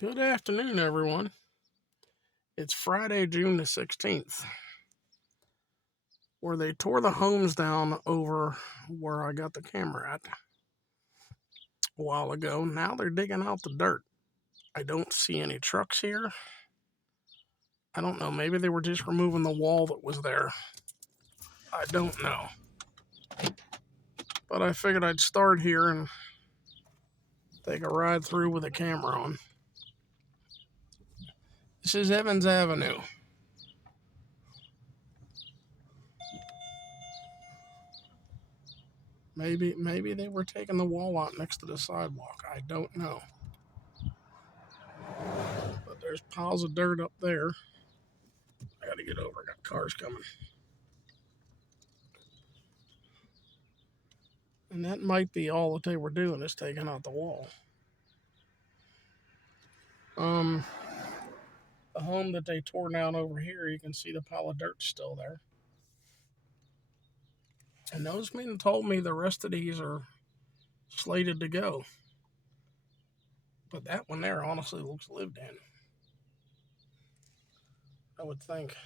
Good afternoon, everyone. It's Friday, June the 16th, where they tore the homes down over where I got the camera at a while ago. Now they're digging out the dirt. I don't see any trucks here. I don't know. Maybe they were just removing the wall that was there. I don't know. But I figured I'd start here and take a ride through with a camera on. This is Evans Avenue. Maybe they were taking the wall out next to the sidewalk. I don't know. But there's piles of dirt up there. I gotta get over. Got cars coming. And that might be all that they were doing, is taking out the wall. The home that they tore down over here, you can see the pile of dirt still there. And those men told me the rest of these are slated to go. But that one there honestly looks lived in, I would think.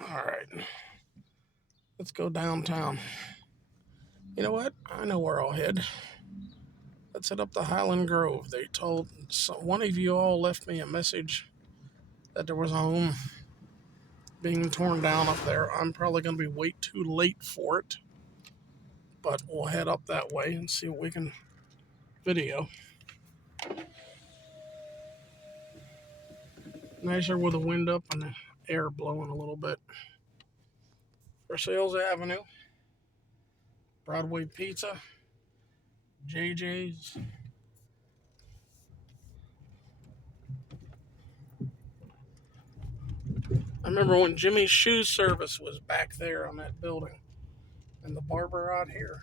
Alright. Let's go downtown. You know what? I know where I'll head. Let's head up to Highland Grove. They told one of you all left me a message that there was a home being torn down up there. I'm probably going to be way too late for it, but we'll head up that way and see what we can video. Nicer with the wind up and the air blowing a little bit. Versailles Avenue, Broadway Pizza, JJ's. I remember when Jimmy's Shoe Service was back there on that building, and the barber out here.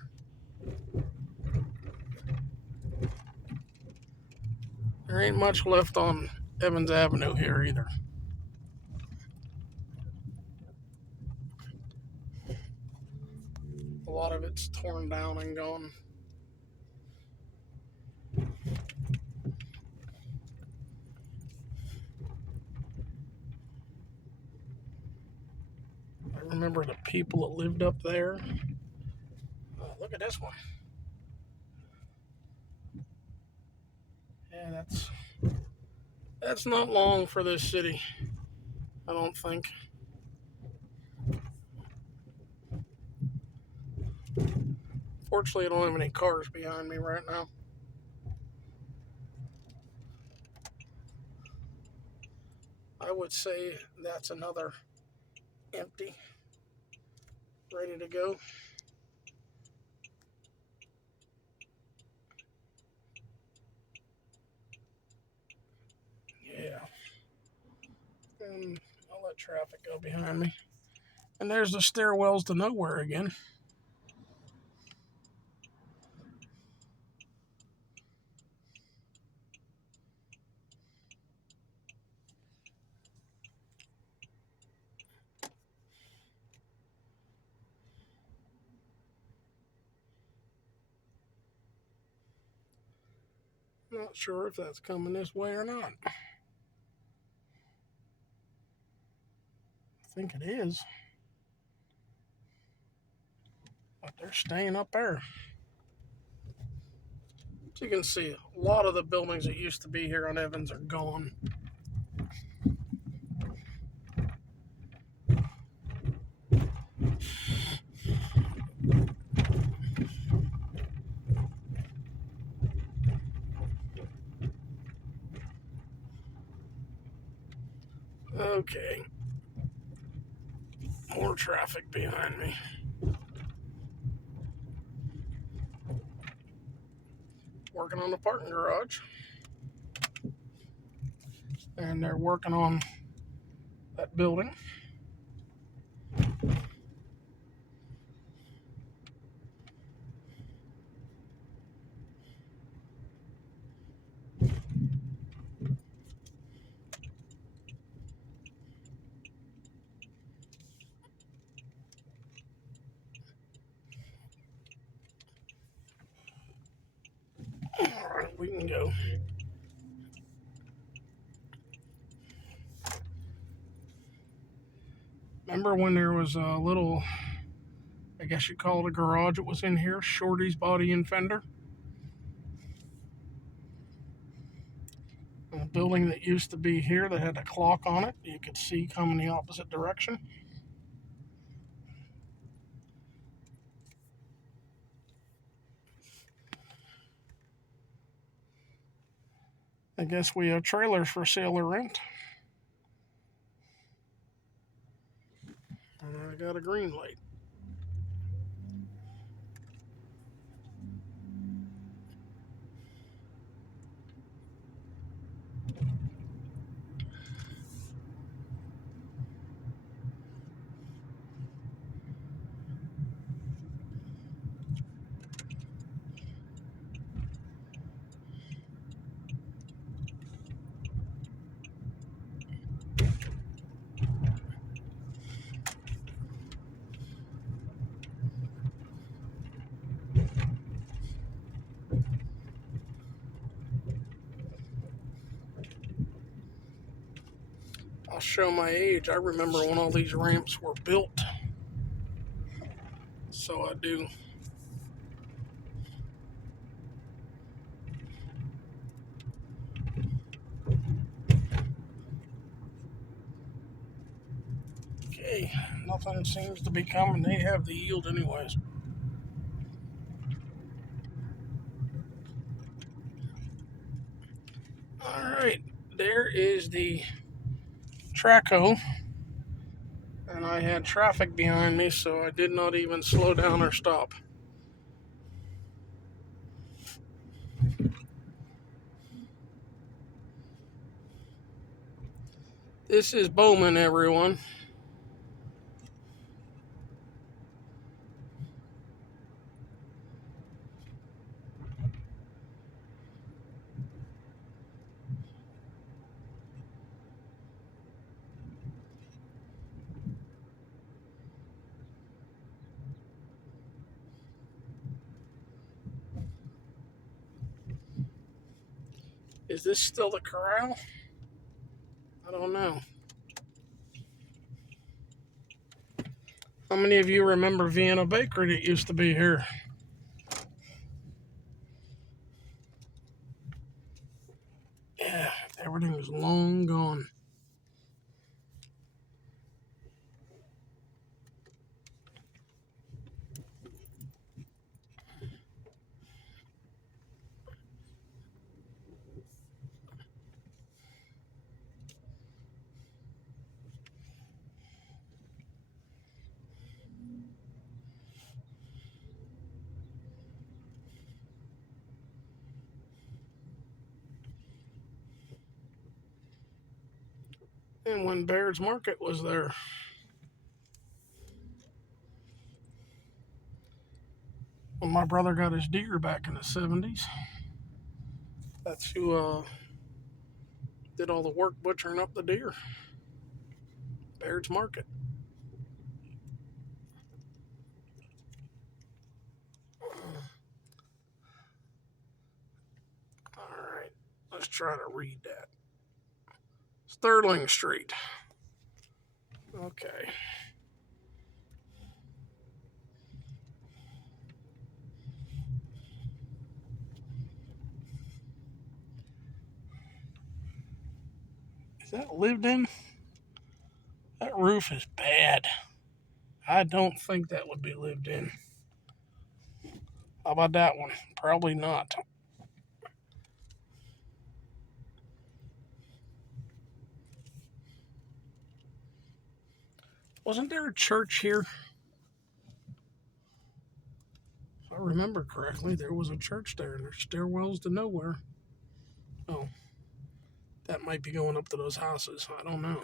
There ain't much left on Evans Avenue here either. A lot of it's torn down and gone. I remember the people that lived up there. Look at this one. Yeah, that's not long for this city, I don't think. Fortunately, I don't have any cars behind me right now. I would say that's another empty, ready to go. Yeah. And I'll let traffic go behind me. And there's the stairwells to nowhere again. Not sure if that's coming this way or not. I think it is. But they're staying up there. As you can see, a lot of the buildings that used to be here on Evans are gone. Okay. More traffic behind me. Working on the parking garage. And they're working on that building. Alright, we can go. Remember when there was a little, I guess you'd call it a garage, it was in here, Shorty's Body and Fender? A building that used to be here that had a clock on it, you could see coming the opposite direction. I guess we have trailers for sale or rent. And I got a green light. I'll show my age. I remember when all these ramps were built. So I do. Okay, nothing seems to be coming. They have the yield anyways. Alright, there is the Traco. And I had traffic behind me, so I did not even slow down or stop. This is Bowman, everyone. Is this still the corral? I don't know. How many of you remember Vienna Bakery that used to be here? Yeah, everything is long gone. And when Baird's Market was there, when my brother got his deer back in the 70s, that's who did all the work butchering up the deer. Baird's Market. Alright, let's try to read that. Sterling Street. Okay. Is that lived in? That roof is bad. I don't think that would be lived in. How about that one? Probably not. Wasn't there a church here? If I remember correctly, there was a church there, and there's stairwells to nowhere. Oh, that might be going up to those houses. I don't know.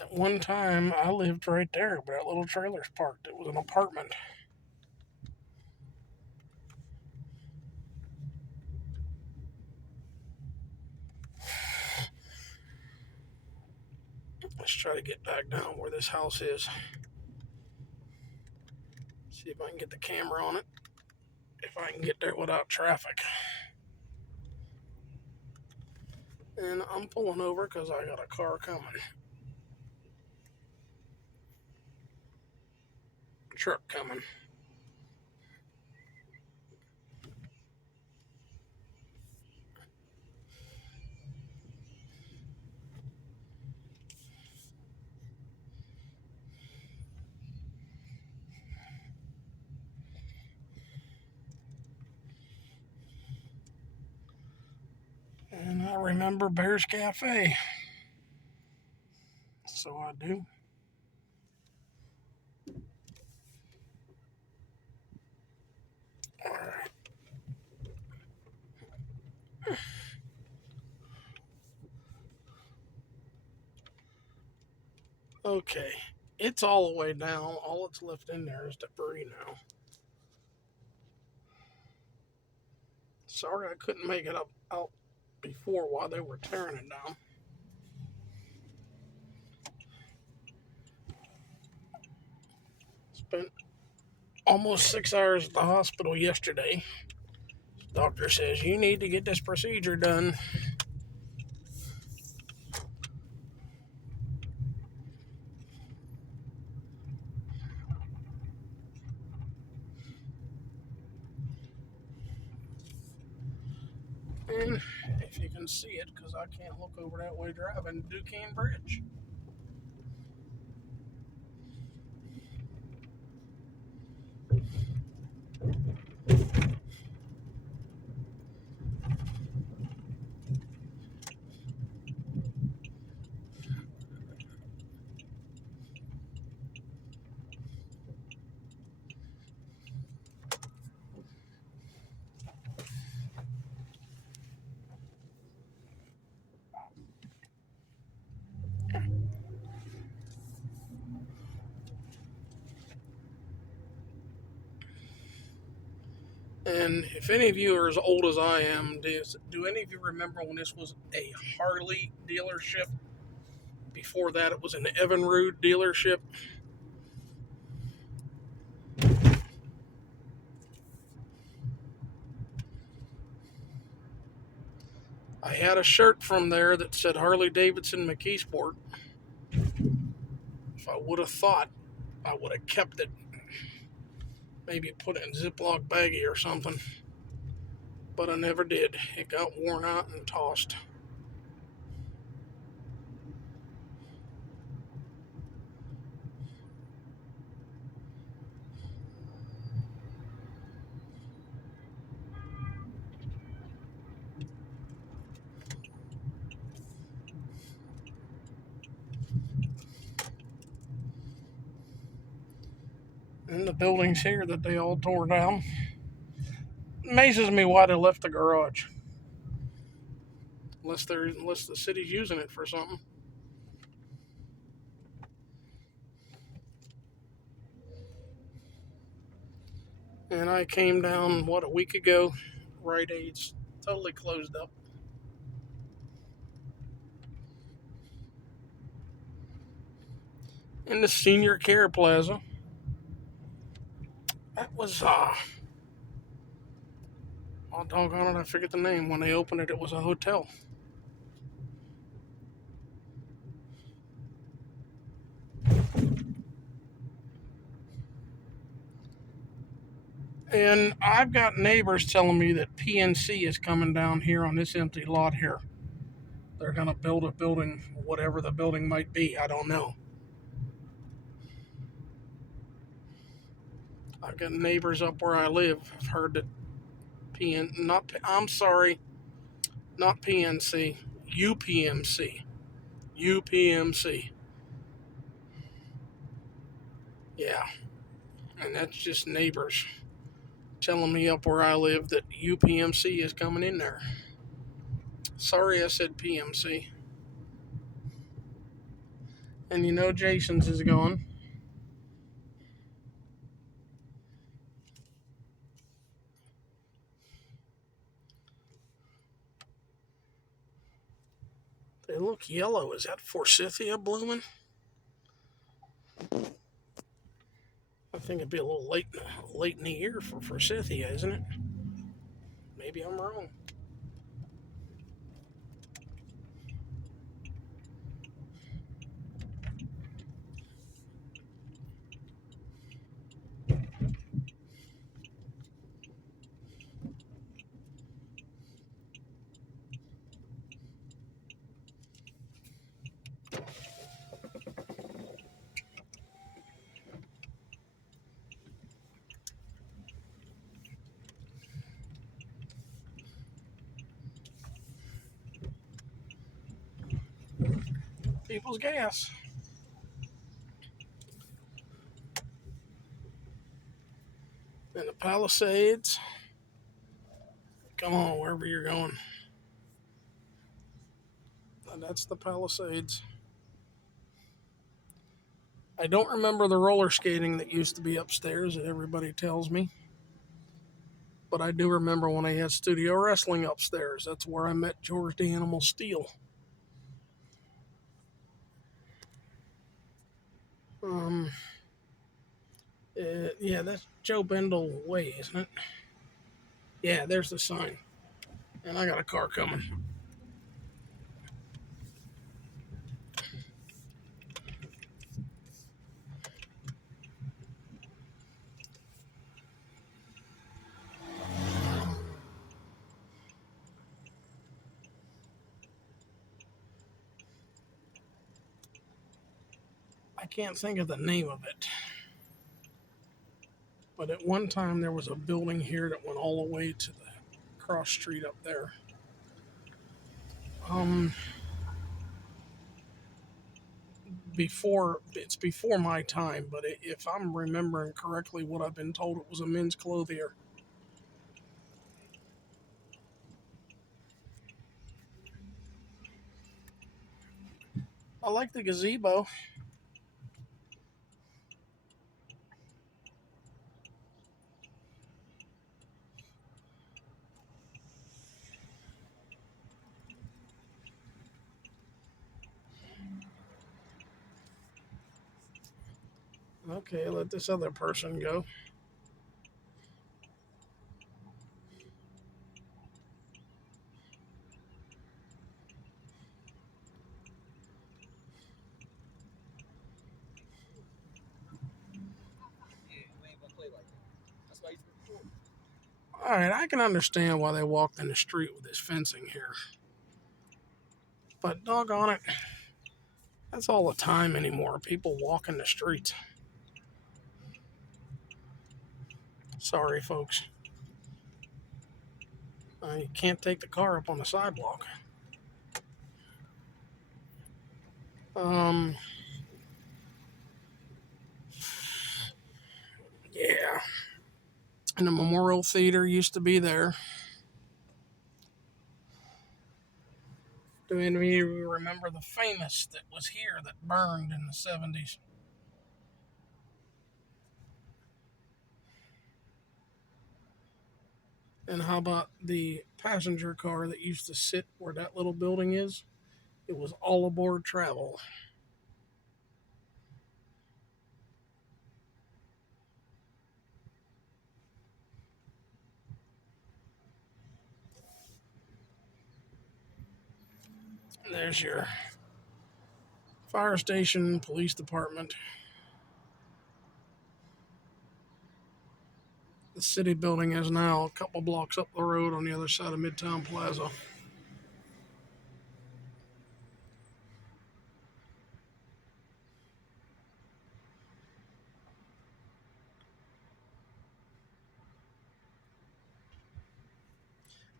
At one time, I lived right there, but that little trailer's parked. It was an apartment. try to get back down where this house is. See if I can get the camera on it. If I can get there without traffic. And I'm pulling over because I got a car coming. Truck coming. And I remember Bear's Cafe. So I do. All right. Okay. It's all the way down. All that's left in there is debris now. Sorry I couldn't make it out before while they were tearing it down. Spent almost 6 hours at the hospital yesterday. Doctor says you need to get this procedure done. And if you can see it, because I can't look over that way driving, Duquesne Bridge. And if any of you are as old as I am, do any of you remember when this was a Harley dealership? Before that, it was an Evinrude dealership. I had a shirt from there that said Harley Davidson McKeesport. If I would have thought, I would have kept it. Maybe put it in Ziploc baggie or something. But I never did. It got worn out and tossed. And the buildings here that they all tore down. Amazes me why they left the garage. Unless the city's using it for something. And I came down, a week ago. Rite Aid's totally closed up. In the Senior Care Plaza. That was, oh, doggone it, I forget the name. When they opened it, it was a hotel. And I've got neighbors telling me that PNC is coming down here on this empty lot here. They're going to build a building, whatever the building might be. I don't know. I've got neighbors up where I live. I've heard that not PNC, UPMC. UPMC. Yeah. And that's just neighbors telling me up where I live that UPMC is coming in there. Sorry I said PMC. And you know Jason's is gone. They look yellow. Is that forsythia blooming? think it'd be a little late in the year for forsythia, isn't it? Maybe I'm wrong. People's gas. And the Palisades. Come on, wherever you're going. That's the Palisades. I don't remember the roller skating that used to be upstairs that everybody tells me. But I do remember when I had studio wrestling upstairs. That's where I met George the Animal Steel. Um, yeah, that's Joe Bendel Way, isn't it? Yeah, there's the sign. And I got a car coming. I can't think of the name of it. But at one time there was a building here that went all the way to the cross street up there. Um, before my time, but if I'm remembering correctly, what I've been told, it was a men's clothier. I like the gazebo. Okay, let this other person go. All right, I can understand why they walked in the street with this fencing here, but doggone it, that's all the time anymore. People walk in the streets. Sorry, folks. You can't take the car up on the sidewalk. Um, yeah. And the Memorial Theater used to be there. Do any of you remember the famous that was here that burned in the 70s? And how about the passenger car that used to sit where that little building is? It was all aboard travel. There's your fire station, police department. The city building is now a couple blocks up the road on the other side of Midtown Plaza.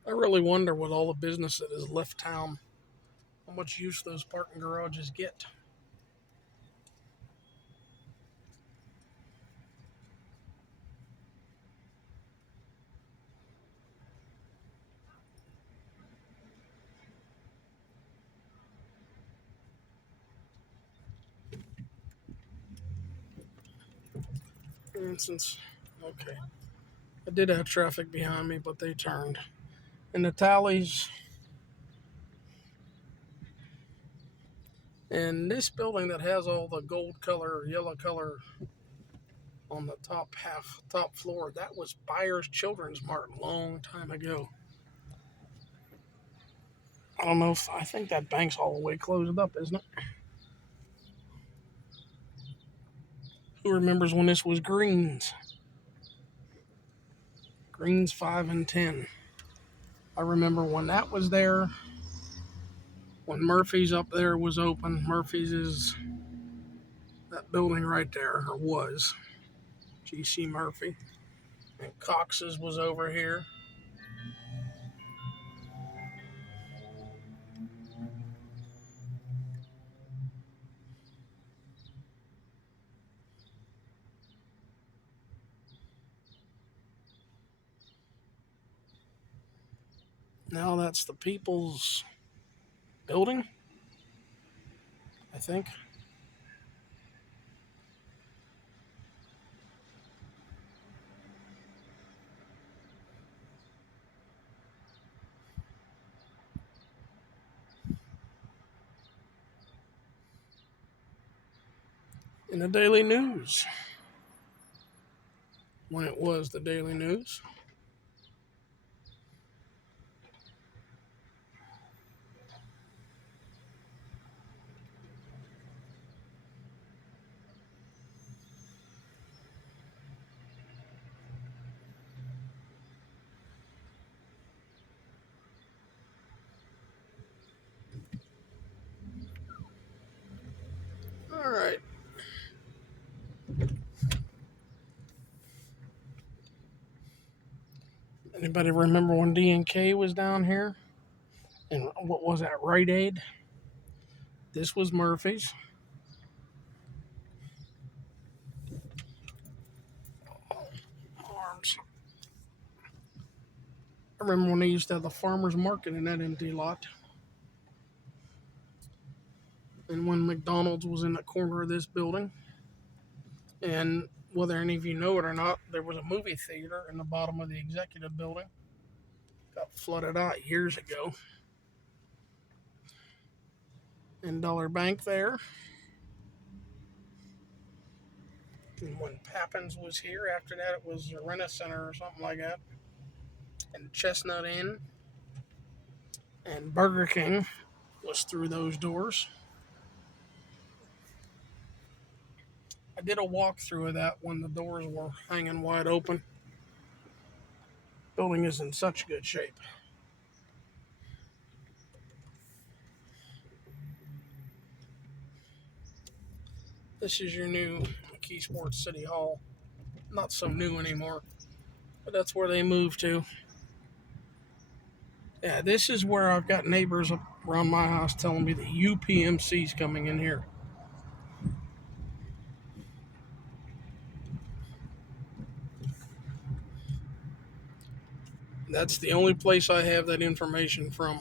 I really wonder with all the business that has left town, how much use those parking garages get. For instance, okay, I did have traffic behind me, but they turned. And the tallies, and this building that has all the gold color, yellow color on the top floor. That was Byers Children's Mart a long time ago. I don't know if I think that bank's all the way closed up, isn't it? Who remembers when this was Greens? Greens 5 and 10. I remember when that was there. When Murphy's up there was open. Murphy's is that building right there, or was. G.C. Murphy. And Cox's was over here. Now that's the People's Building, I think. In the Daily News. When it was the Daily News. All right. Anybody remember when D&K was down here? And what was that, Rite Aid? This was Murphy's. Arms. I remember when they used to have the farmer's market in that empty lot. And when McDonald's was in the corner of this building. And whether any of you know it or not, there was a movie theater in the bottom of the executive building. Got flooded out years ago. And Dollar Bank there. And when Pappin's was here, after that it was the Rena Center or something like that. And Chestnut Inn and Burger King was through those doors. I did a walkthrough of that when the doors were hanging wide open. Building is in such good shape. This is your new McKeesport City Hall. Not so new anymore, but that's where they moved to. Yeah, this is where I've got neighbors around my house telling me the UPMC's coming in here. That's the only place I have that information from.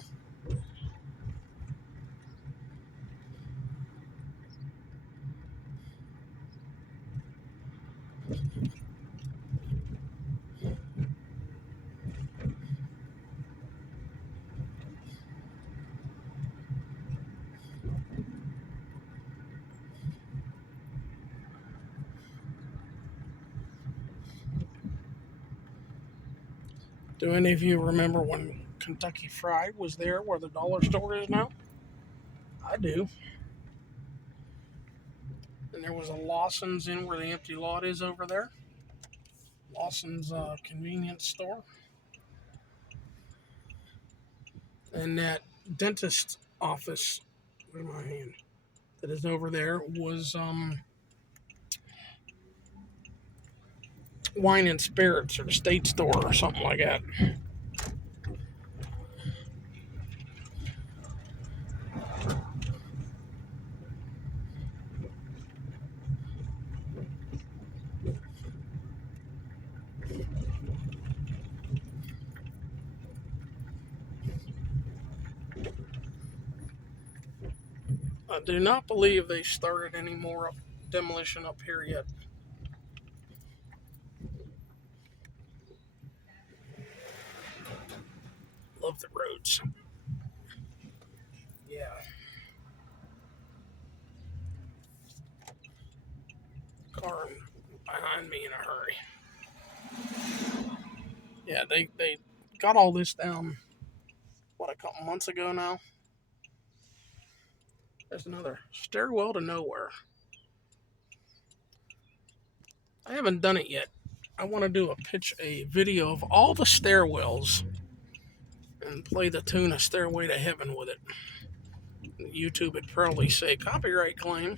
Do any of you remember when Kentucky Fried was there where the dollar store is now? I do. And there was a Lawson's in where the empty lot is over there. Lawson's convenience store. And that dentist office, where's my hand, that is over there was Wine and Spirits or the State Store or something like that. I do not believe they started any more demolition up here yet. Love the roads. Yeah. Car behind me in a hurry. Yeah, they got all this down, what, a couple months ago now? There's another stairwell to nowhere. I haven't done it yet. I want to do a video of all the stairwells and play the tune of Stairway to Heaven with it. YouTube would probably say copyright claim.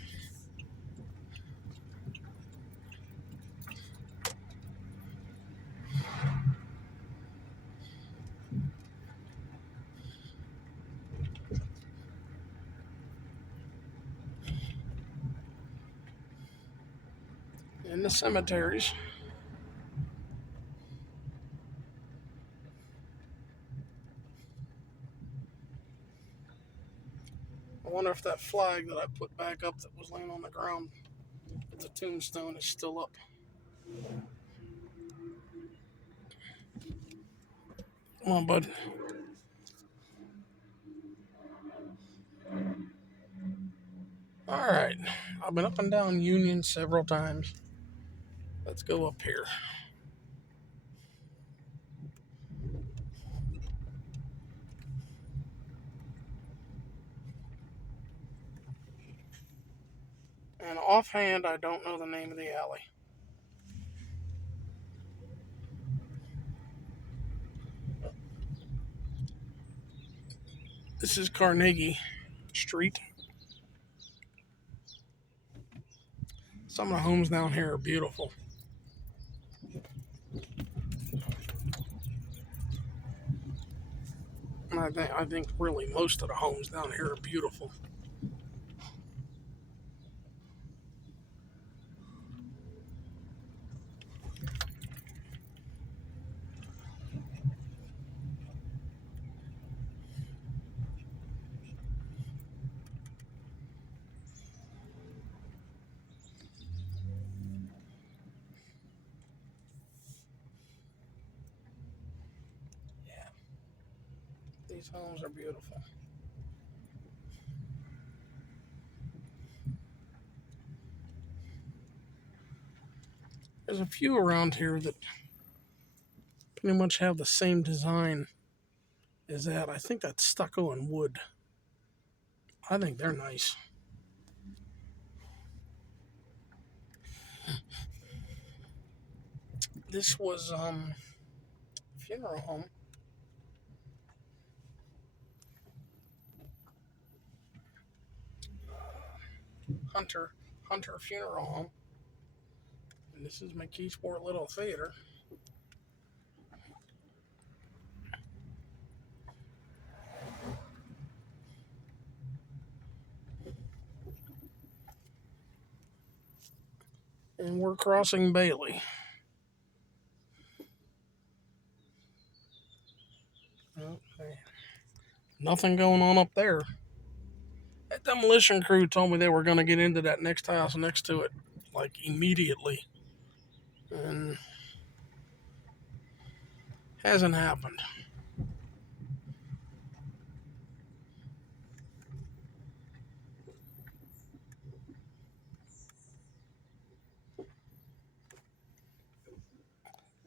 In the cemeteries. I wonder if that flag that I put back up that was laying on the ground, the tombstone, is still up. Come on, bud. Alright. I've been up and down Union several times. Let's go up here. And offhand, I don't know the name of the alley. This is Carnegie Street. Some of the homes down here are beautiful. And I think really most of the homes down here are beautiful. These homes are beautiful. There's a few around here that pretty much have the same design as that. I think that's stucco and wood. I think they're nice. This was funeral home. Hunter Funeral Home. And this is McKeesport Little Theater. And we're crossing Bailey. Okay. Nothing going on up there. That demolition crew told me they were going to get into that next house next to it, like immediately. And hasn't happened.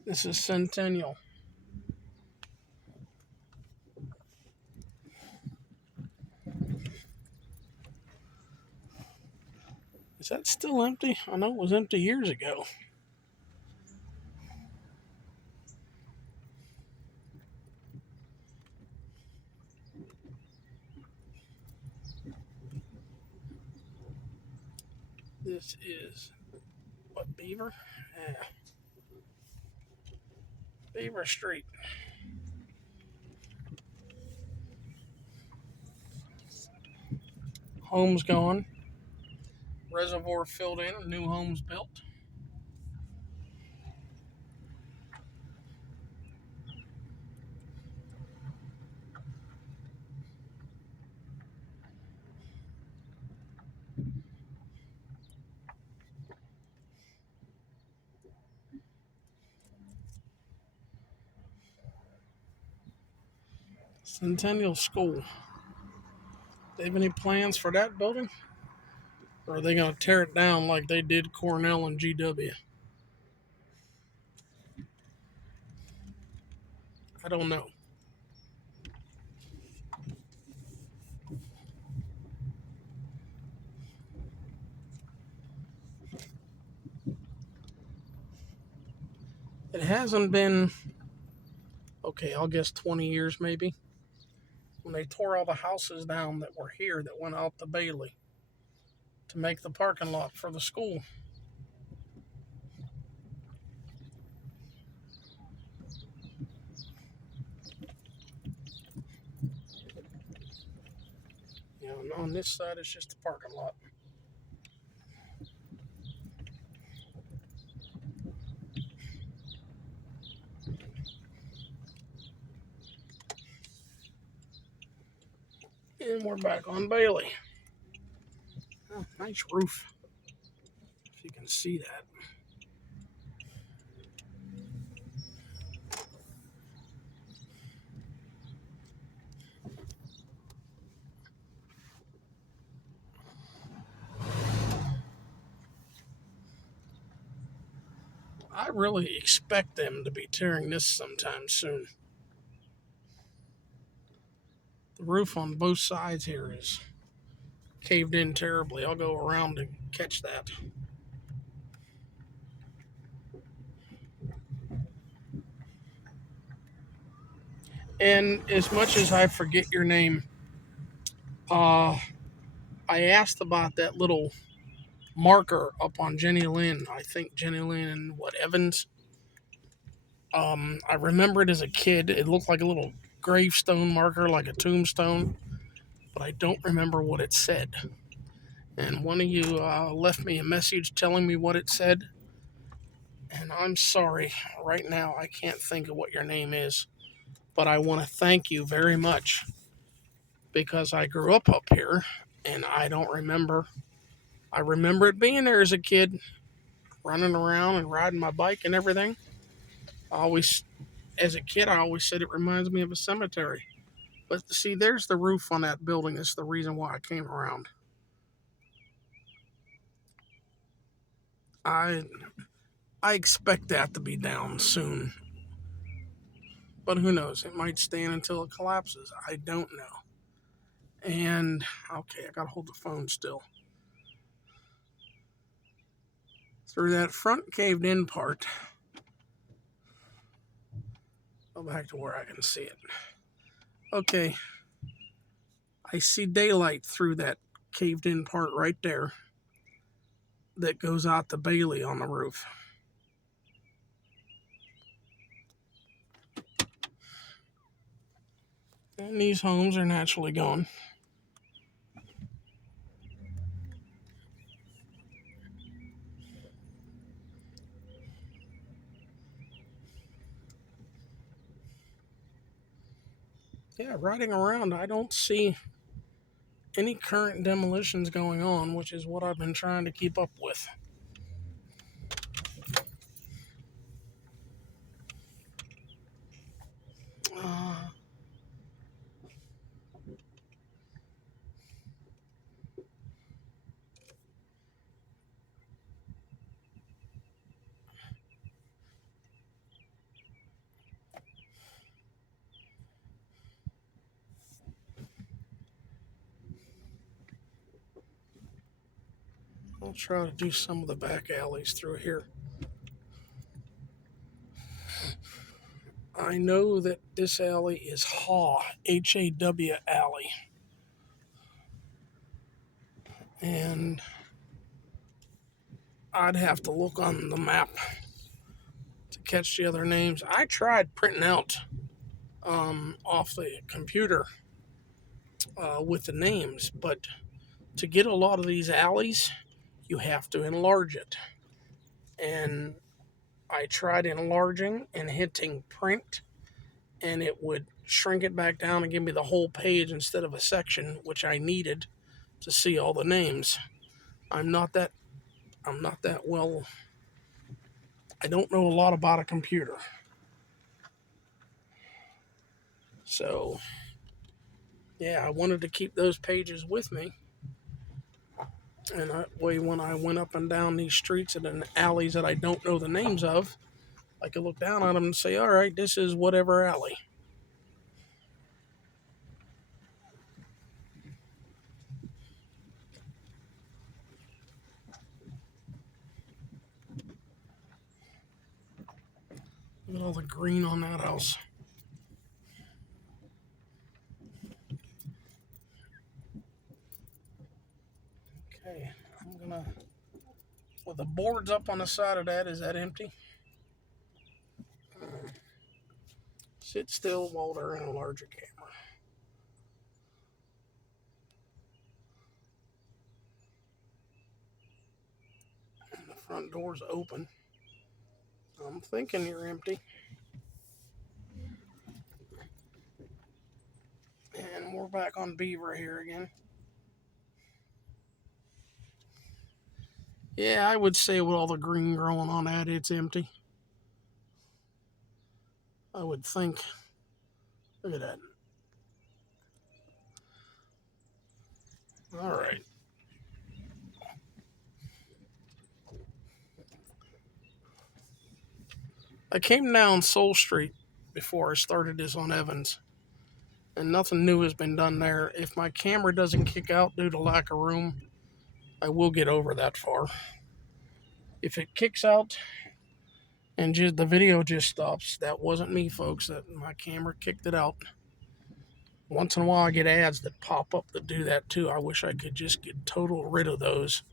This is Centennial. Is that still empty? I know it was empty years ago. This is, what, Beaver? Yeah. Beaver Street. Homes gone. Reservoir filled in. New homes built. Centennial School. They have any plans for that building? Or are they going to tear it down like they did Cornell and GW? I don't know. It hasn't been, okay, I'll guess 20 years maybe, when they tore all the houses down that were here that went out to Bailey to make the parking lot for the school. You know, and on this side it's just a parking lot. And we're back on Bailey. Oh, nice roof, if you can see that. I really expect them to be tearing this sometime soon. The roof on both sides here is caved in terribly. I'll go around and catch that. And as much as I forget your name, uh, I asked about that little marker up on Jenny Lynn. I think Jenny Lynn and what Evans. I remember it as a kid. It looked like a little gravestone marker, like a tombstone, but I don't remember what it said. And one of you left me a message telling me what it said. And I'm sorry, right now I can't think of what your name is, but I want to thank you very much because I grew up here and I don't remember. I remember it being there as a kid, running around and riding my bike and everything. I always, as a kid, I always said it reminds me of a cemetery. But see, there's the roof on that building. That's the reason why I came around. I I expect that to be down soon. But who knows? It might stand until it collapses. I don't know. And okay, I gotta hold the phone still. Through that front caved in part. Go back to where I can see it. Okay. I see daylight through that caved in part right there that goes out to Bailey on the roof. And these homes are naturally gone. Yeah, riding around, I don't see any current demolitions going on, which is what I've been trying to keep up with. Uh, I'll try to do some of the back alleys through here. I know that this alley is Haw Alley. And I'd have to look on the map to catch the other names. I tried printing out off the computer with the names, but to get a lot of these alleys, you have to enlarge it. And I tried enlarging and hitting print, and it would shrink it back down and give me the whole page instead of a section, which I needed to see all the names. I'm not that well. I don't know a lot about a computer. So, yeah, I wanted to keep those pages with me. And that way, when I went up and down these streets and in alleys that I don't know the names of, I could look down on them and say, all right, this is whatever alley. Look at all the green on that house. Okay, I'm gonna, with the boards up on the side of that, is that empty? Sit still while they're in a larger camera. And the front door's open. I'm thinking you're empty. And we're back on Beaver here again. Yeah, I would say with all the green growing on that, it's empty. I would think. Look at that. All right. I came down Soul Street before I started this on Evans, and nothing new has been done there. If my camera doesn't kick out due to lack of room, I will get over that far. If it kicks out and just the video just stops, that wasn't me, folks. That my camera kicked it out. Once in a while, I get ads that pop up that do that too. I wish I could just get total rid of those.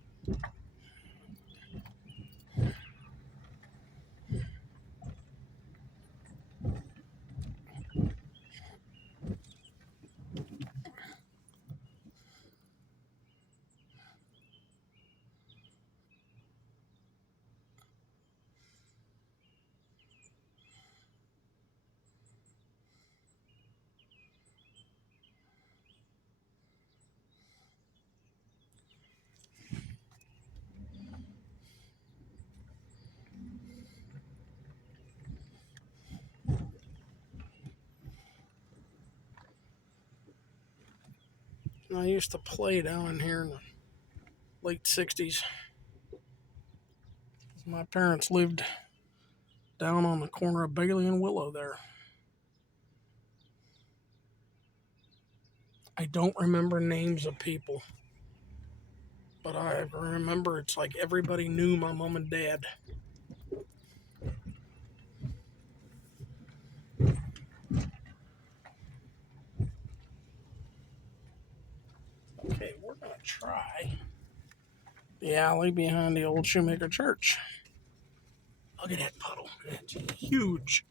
I used to play down in here in the late 60s. My parents lived down on the corner of Bailey and Willow there. I don't remember names of people, but I remember it's like everybody knew my mom and dad. Okay, we're going to try the alley behind the old Shoemaker Church. Look at that puddle. It's huge.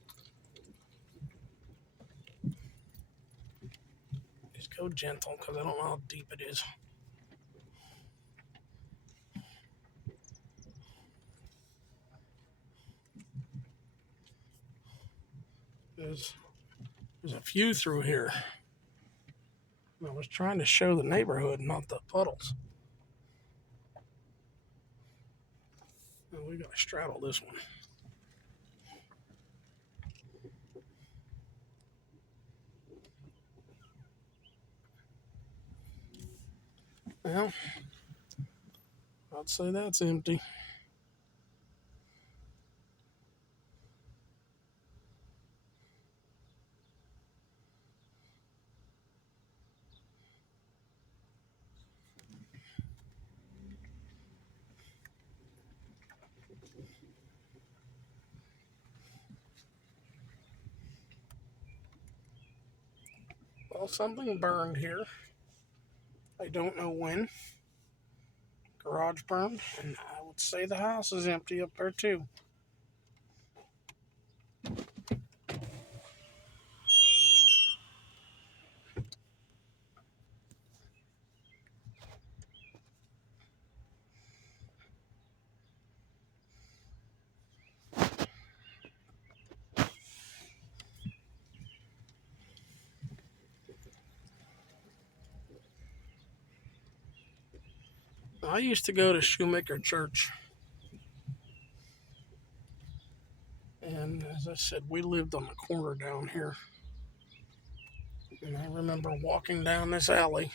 Just go gentle because I don't know how deep it is. There's a few through here. I was trying to show the neighborhood, not the puddles. Well, we got to straddle this one. Well, I'd say that's empty. Well, something burned here. I don't know when. Garage burned, and I would say the house is empty up there too. I used to go to Shoemaker Church, and as I said, we lived on the corner down here. And I remember walking down this alley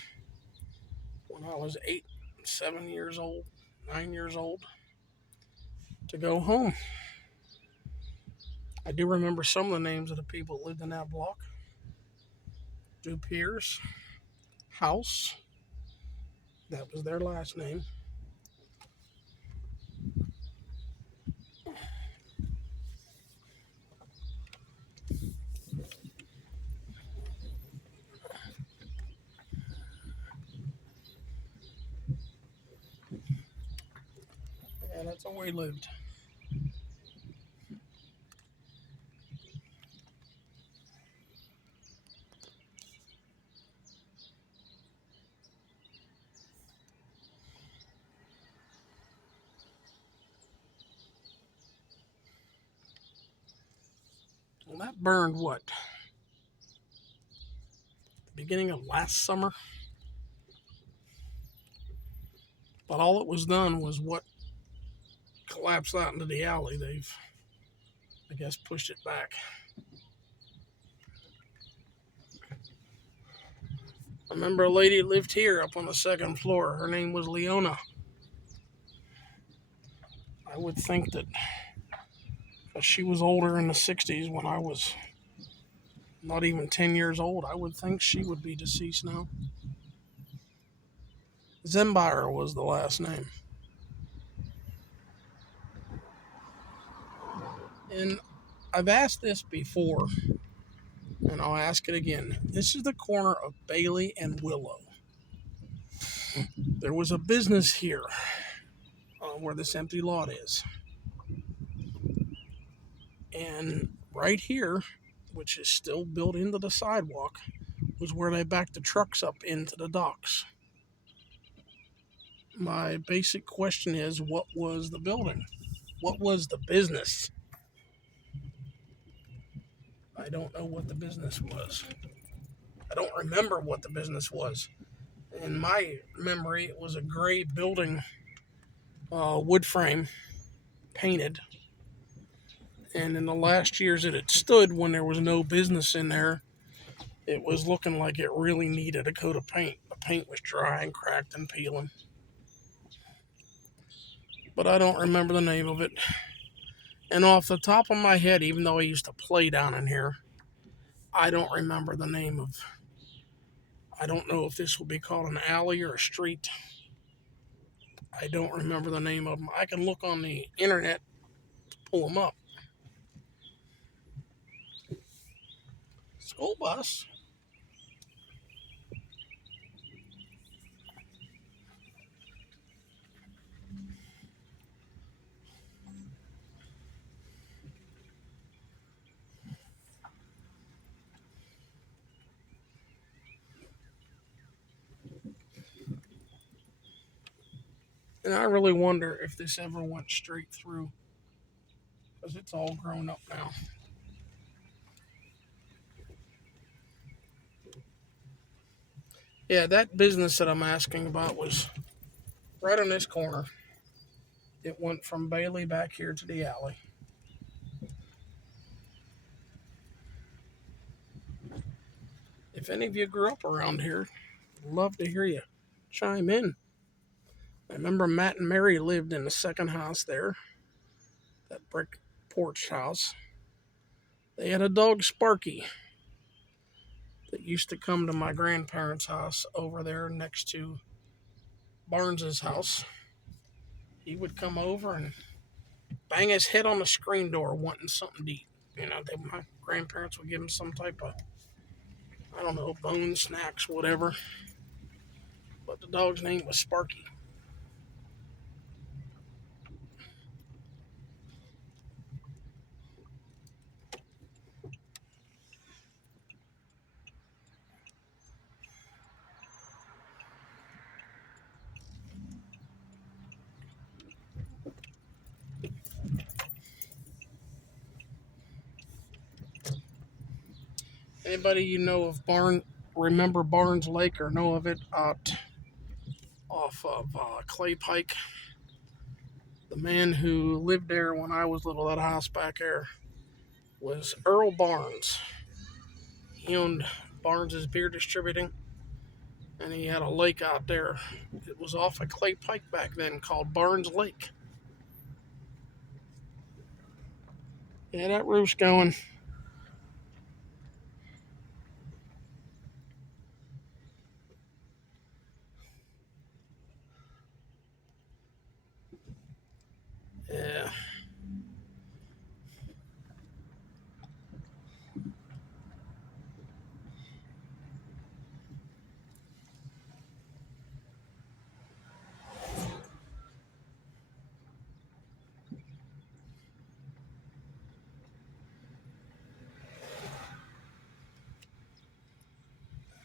when I was 8, 7 years old, 9 years old, to go home. I do remember some of the names of the people that lived in that block. Dupier's house, that was their last name. That's where we lived. Well, that burned what? The beginning of last summer? But all that was done was what collapsed out into the alley. They've, I guess, pushed it back. I remember a lady lived here up on the second floor. Her name was Leona. I would think that she was older in the 60s when I was not even 10 years old. I would think she would be deceased now. Zembire was the last name. And I've asked this before, and I'll ask it again. This is the corner of Bailey and Willow. There was a business here where this empty lot is. And right here, which is still built into the sidewalk, was where they backed the trucks up into the docks. My basic question is, what was the building? What was the business? I don't know what the business was. I don't remember what the business was. In my memory, it was a gray building, wood frame, painted. And in the last years that it stood, when there was no business in there, it was looking like it really needed a coat of paint. The paint was dry and cracked and peeling. But I don't remember the name of it. And off the top of my head, even though I used to play down in here, I don't remember the name of. I don't know if this will be called an alley or a street. I don't remember the name of them. I can look on the internet to pull them up. School bus. And I really wonder if this ever went straight through, because it's all grown up now. Yeah, that business that I'm asking about was right on this corner. It went from Bailey back here to the alley. If any of you grew up around here, I'd love to hear you chime in. I remember Matt and Mary lived in the second house there, that brick porch house. They had a dog, Sparky, that used to come to my grandparents' house over there next to Barnes's house. He would come over and bang his head on the screen door wanting something to eat. My grandparents would give him some type of, I don't know, bone snacks, whatever. But the dog's name was Sparky. Anybody you know of remember Barnes Lake or know of it out off of Clay Pike? The man who lived there when I was little, that house back there, was Earl Barnes. He owned Barnes's Beer Distributing, and he had a lake out there. It was off of Clay Pike back then called Barnes Lake. Yeah, that roof's going. Yeah.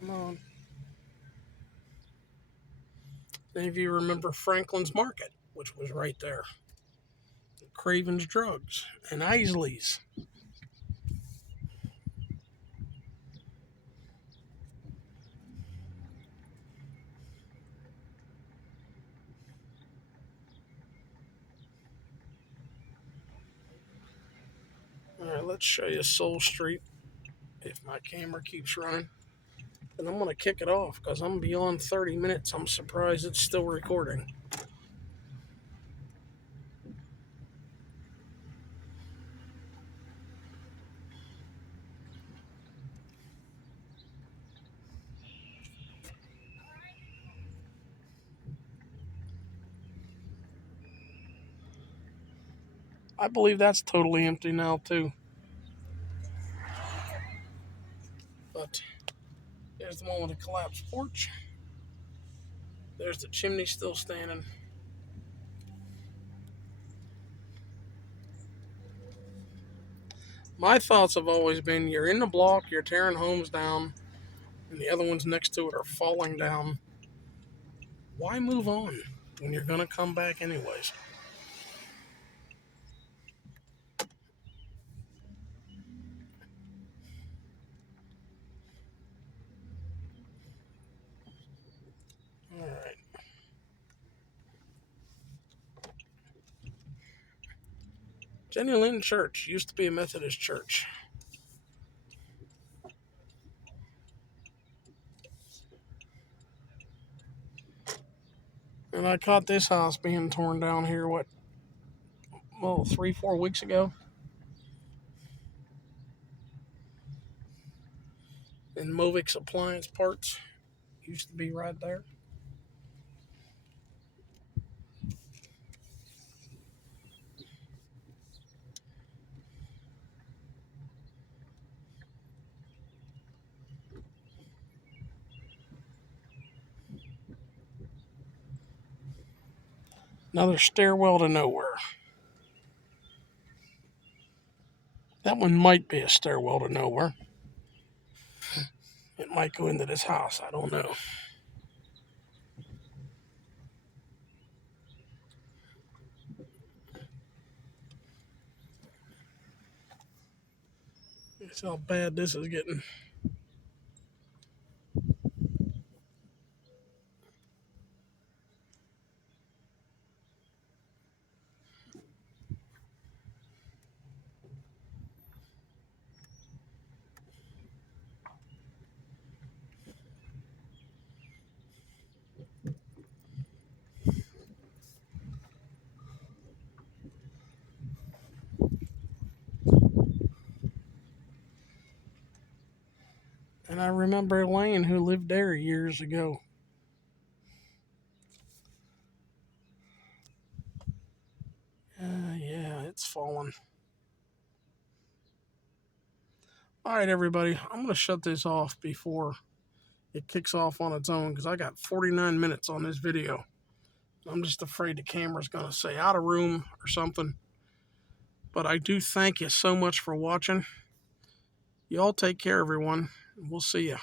Come on. Any of you remember Franklin's Market, which was right there? Craven's Drugs and Isley's. Alright, let's show you Soul Street if my camera keeps running. And I'm going to kick it off because I'm beyond 30 minutes. I'm surprised it's still recording. I believe that's totally empty now, too. But there's the one with the collapsed porch. There's the chimney still standing. My thoughts have always been you're in the block, you're tearing homes down, and the other ones next to it are falling down. Why move on when you're going to come back anyways? All right. Jenny Lynn Church used to be a Methodist church. And I caught this house being torn down here, 3-4 weeks ago. And Movik's Appliance Parts used to be right there. Another stairwell to nowhere. That one might be a stairwell to nowhere. It might go into this house. I don't know. That's how bad this is getting. And I remember Elaine who lived there years ago. Yeah, it's fallen. All right, everybody. I'm going to shut this off before it kicks off on its own because I got 49 minutes on this video. I'm just afraid the camera's going to say out of room or something. But I do thank you so much for watching. Y'all take care, everyone. We'll see you.